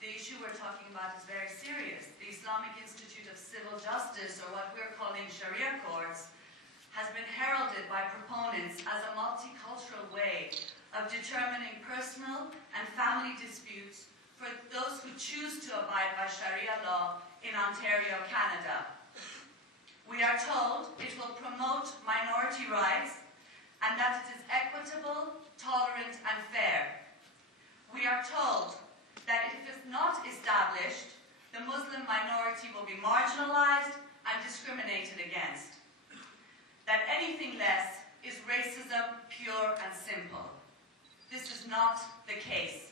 the issue we're talking about is very serious. The Islamic Institute of Civil Justice, or what we're calling Sharia courts, has been heralded by proponents as a multicultural way of determining personal and family disputes for those who choose to abide by Sharia law in Ontario, Canada. We are told it will promote minority rights and that it is equitable, tolerant, and fair. We are told that if it is not established, the Muslim minority will be marginalized and discriminated against. That anything less is racism, pure and simple. This is not the case.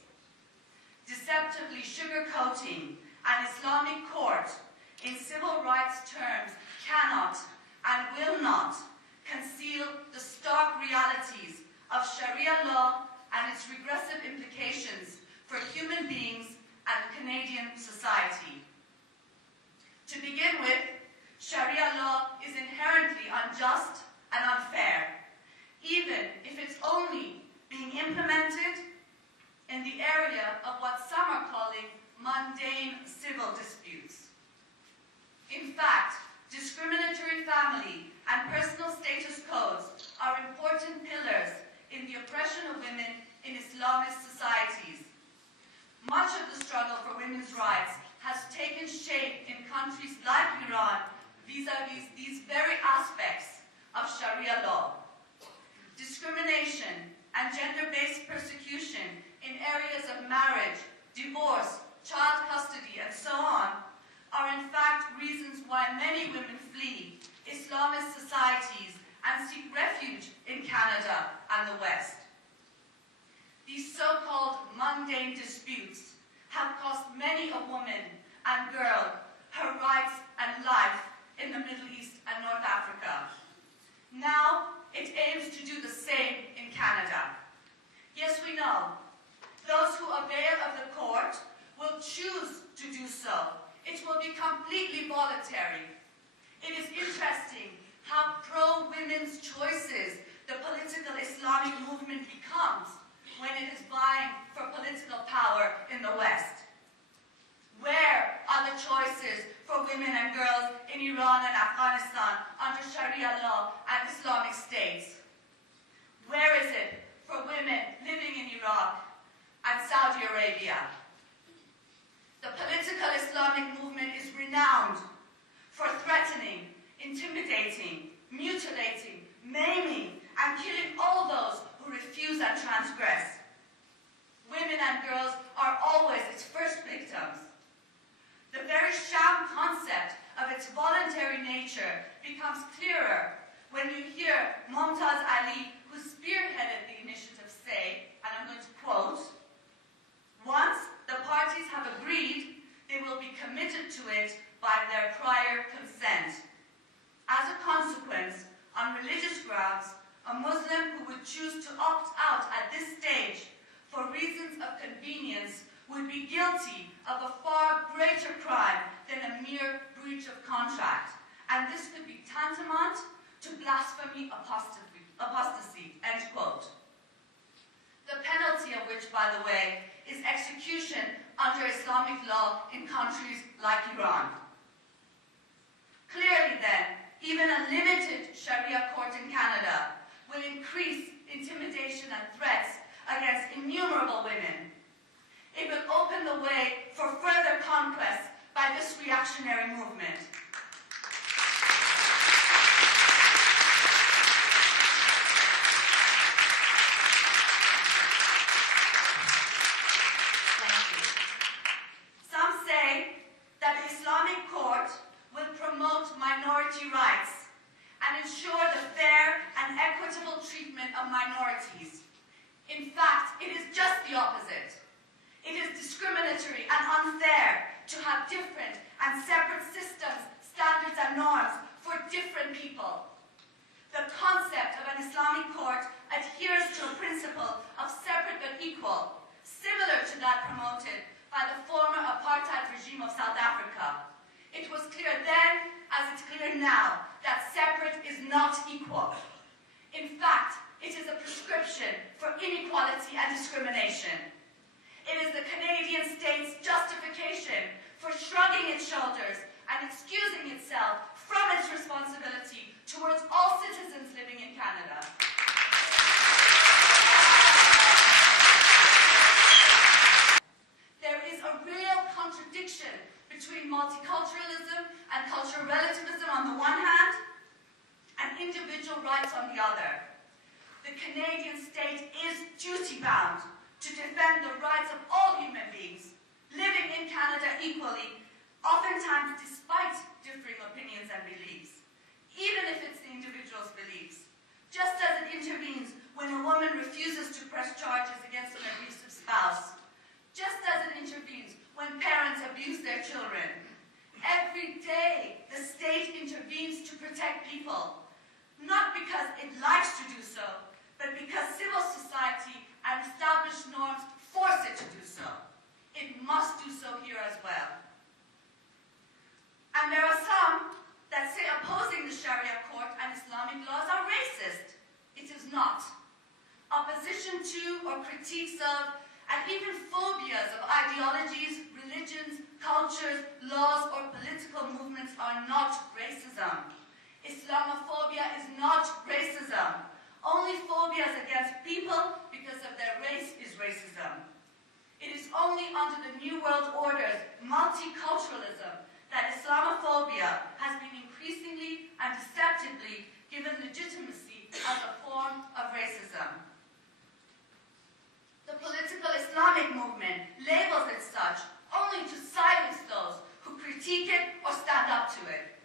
Deceptively sugarcoating an Islamic court in civil rights terms cannot and will not conceal the stark realities of Sharia law and its regressive implications for human beings and Canadian society. To begin with, Sharia law is inherently unjust and unfair, even if it's only being implemented in the area of what some are calling mundane civil disputes. In fact, discriminatory family and personal status codes are important pillars in the oppression of women in Islamist societies. Much of the struggle for women's rights has taken shape in countries like Iran vis-à-vis these very aspects of Sharia law. Discrimination and gender-based persecution in areas of marriage, divorce, child custody, and so on are in fact reasons why many women flee Islamist societies and seek refuge in Canada and the West. These so-called mundane disputes have cost many a woman and girl her rights and life in the Middle East and North Africa. Now, it aims to do the same in Canada. Yes, we know, those who avail of the court will choose to do so. It will be completely voluntary. It is interesting how pro-women's choices the political Islamic movement becomes when it is vying for political power in the West. Where are the choices for women and girls in Iran and Afghanistan under Sharia law and Islamic states? Where is it for women living in Iraq and Saudi Arabia? The political Islamic movement is renowned for threatening, intimidating, mutilating, maiming, and killing all those who refuse and transgress. Women and girls are always its first victims. The very sham concept of its voluntary nature becomes clearer when you hear Mumtaz Ali, who spearheaded the initiative, say, and I'm going to quote, "Once the parties have agreed, they will be committed to it by their prior consent. As a consequence, on religious grounds, a Muslim who would choose to opt out at this stage for reasons of convenience would be guilty of a far greater crime than a mere breach of contract, and this could be tantamount to blasphemy, apostasy," end quote. The penalty of which, by the way, is execution under Islamic law in countries like Iran. Clearly then, even a limited Sharia court in Canada will increase intimidation and threats against innumerable women. It will open the way for further conquest by this reactionary movement. Thank you. Some say that the Islamic court will promote minority rights and ensure the fair and equitable treatment of minorities. In fact, it is just the opposite. It is discriminatory and unfair to have different and separate systems, standards, and norms for different people. The concept of an Islamic court adheres to a principle of separate but equal, similar to that promoted by the former apartheid regime of South Africa. It was clear then, as it's clear now, that separate is not equal. In fact, it is a prescription for inequality and discrimination. It is the Canadian state's justification for shrugging its shoulders and excusing itself from its responsibility towards all citizens living in Canada. There is a real contradiction between multiculturalism and cultural relativism on the one hand, and individual rights on the other. The Canadian state is duty-bound to defend the rights of all human beings living in Canada equally, oftentimes despite differing opinions and beliefs, even if it's the individual's beliefs. Just as it intervenes when a woman refuses to press charges against an abusive spouse, just as it intervenes when parents abuse their children. Every day, the state intervenes to protect people, not because it likes to do so, but because civil society and established norms force it to do so. It must do so here as well. And there are some that say opposing the Sharia court and Islamic laws are racist. It is not. Opposition to or critiques of and even phobias of ideologies, religions, cultures, laws, or political movements are not racism. Islamophobia is not racism. Only phobias against people because of their race is racism. It is only under the New World Order's multiculturalism that Islamophobia has been increasingly and deceptively given legitimacy as a form of racism. The political Islamic movement labels it such only to silence those who critique it or stand up to it.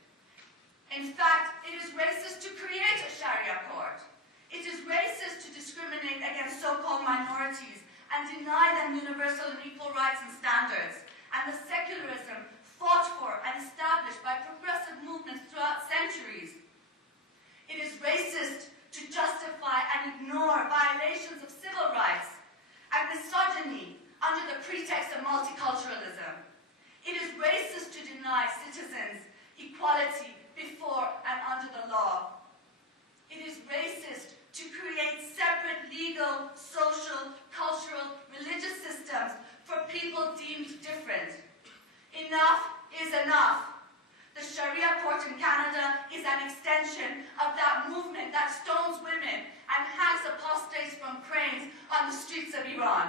In fact, it is racist to create a Sharia court. It is racist to discriminate against so-called minorities and deny them universal and equal rights and standards, and the secularism fought for and established by progressive movements throughout centuries. It is racist to justify and ignore violations of civil rights and misogyny under the pretext of multiculturalism. It is racist to deny citizens equality before and under the law. It is racist to create separate legal, social, cultural, religious systems for people deemed different. Enough is enough. The Sharia court in Canada is an extension of that movement that stones women and hangs apostates from cranes on the streets of Iran.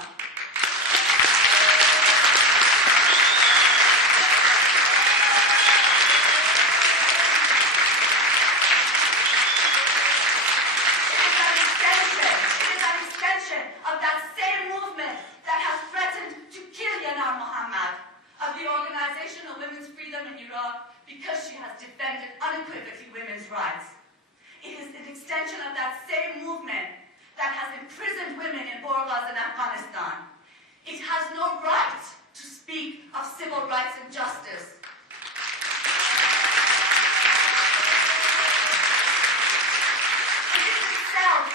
Because she has defended unequivocally women's rights. It is an extension of that same movement that has imprisoned women in Borgas in Afghanistan. It has no right to speak of civil rights and justice. It is itself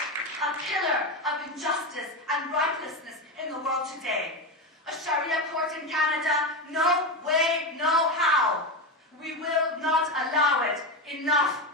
a pillar of injustice and rightlessness in the world today. A Sharia court in Canada, no way, no how. We will not allow it. Enough